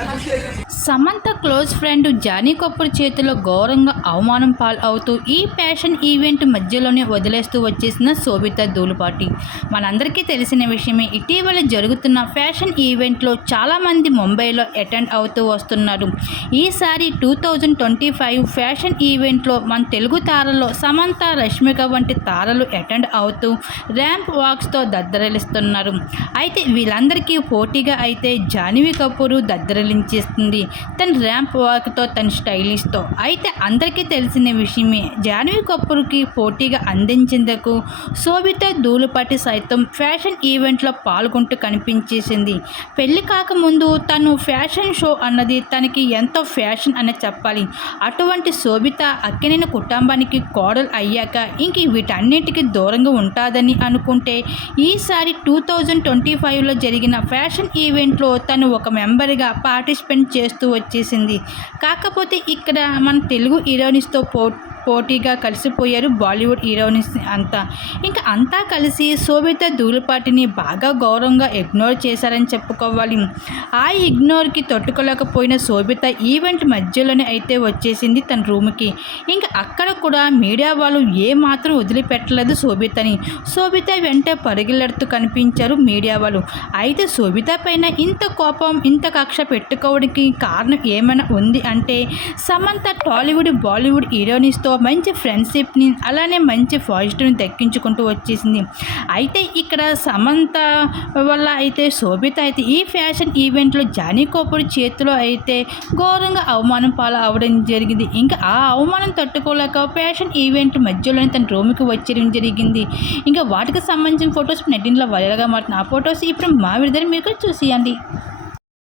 Não é possível. Samantha close friend Jani Kapoor చేతిలో ఘోరంగా అవమానం పాలు అవుతూ ఈ ఫ్యాషన్ ఈవెంట్ మధ్యలోనే వదిలేస్తూ వచ్చేసిన శోభిత ధూలుపాటి మనందరికీ తెలిసిన విషయమే ఇటీవల జరుగుతున్న ఫ్యాషన్ ఈవెంట్లో చాలామంది ముంబైలో అటెండ్ అవుతూ వస్తున్నారు. ఈసారి two thousand twenty five fashion ఈవెంట్లో మన తెలుగు తారల్లో సమంత రష్మిక వంటి తారలు అటెండ్ అవుతూ ర్యాంప్ వాక్స్తో దద్దరలిస్తున్నారు అయితే వీళ్ళందరికీ పోటీగా అయితే జాన్వీ కపూర్ దద్దరలించేస్తుంది తన ర్యాంప్ వాక్తో తన స్టైలిష్తో. అయితే అందరికీ తెలిసిన విషయమే జాన్వీ కపూర్కి పోటీగా అందించేందుకు శోభిత ధూళిపాటి సైతం ఫ్యాషన్ ఈవెంట్లో పాల్గొంటూ కనిపించేసింది. పెళ్ళి కాకముందు తను ఫ్యాషన్ షో అన్నది తనకి ఎంతో ఫ్యాషన్ అని చెప్పాలి. అటువంటి శోభిత అక్కినేని కుటుంబానికి కోడలు అయ్యాక ఇంక వీటన్నిటికీ దూరంగా ఉంటుందని అనుకుంటే ఈసారి టూ థౌజండ్ ట్వంటీ ఫైవ్లో జరిగిన ఫ్యాషన్ ఈవెంట్లో తను ఒక మెంబర్గా పార్టిసిపేట్ చేస్తూ వచ్చేసింది. కాకపోతే ఇక్కడ మన తెలుగు హీరోయిన్స్తో పో పోటీగా కలిసిపోయారు బాలీవుడ్ హీరోయిన్స్ అంతా. ఇంకా అంతా కలిసి శోభిత ధూళిపాటిని బాగా గౌరవంగా ఇగ్నోర్ చేశారని చెప్పుకోవాలి. ఆ ఇగ్నోర్కి తట్టుకోలేకపోయిన శోభిత ఈవెంట్ మధ్యలోనే అయితే వచ్చేసింది తన రూమ్కి. ఇంకా అక్కడ కూడా మీడియా వాళ్ళు ఏమాత్రం వదిలిపెట్టలేదు శోభితని. శోభిత వెంట పరుగులెడుతూ కనిపించారు మీడియా వాళ్ళు. అయితే శోభిత పైన ఇంత కోపం ఇంత కక్ష పెట్టుకోవడానికి కారణం ఏమైనా ఉంది అంటే సమంత టాలీవుడ్ బాలీవుడ్ హీరోయిన్స్తో మంచి ఫ్రెండ్షిప్ని అలానే మంచి పాజిటివ్ని దక్కించుకుంటూ వచ్చేసింది. అయితే ఇక్కడ సమంత వల్ల అయితే శోభిత అయితే ఈ ఫ్యాషన్ ఈవెంట్లో జానీ కపూర్ చేతిలో అయితే ఘోరంగా అవమానం పాలు అవడం జరిగింది. ఇంకా ఆ అవమానం తట్టుకోలేక ఫ్యాషన్ ఈవెంట్ మధ్యలోనే తన రూమ్కి వచ్చేయడం జరిగింది. ఇంకా వాటికి సంబంధించిన ఫొటోస్ నెట్టింట్లో వైరల్గా మారుతున్న ఆ ఫొటోస్ ఇప్పుడు మా విడుదల మీరు కూడా చూసేయండి.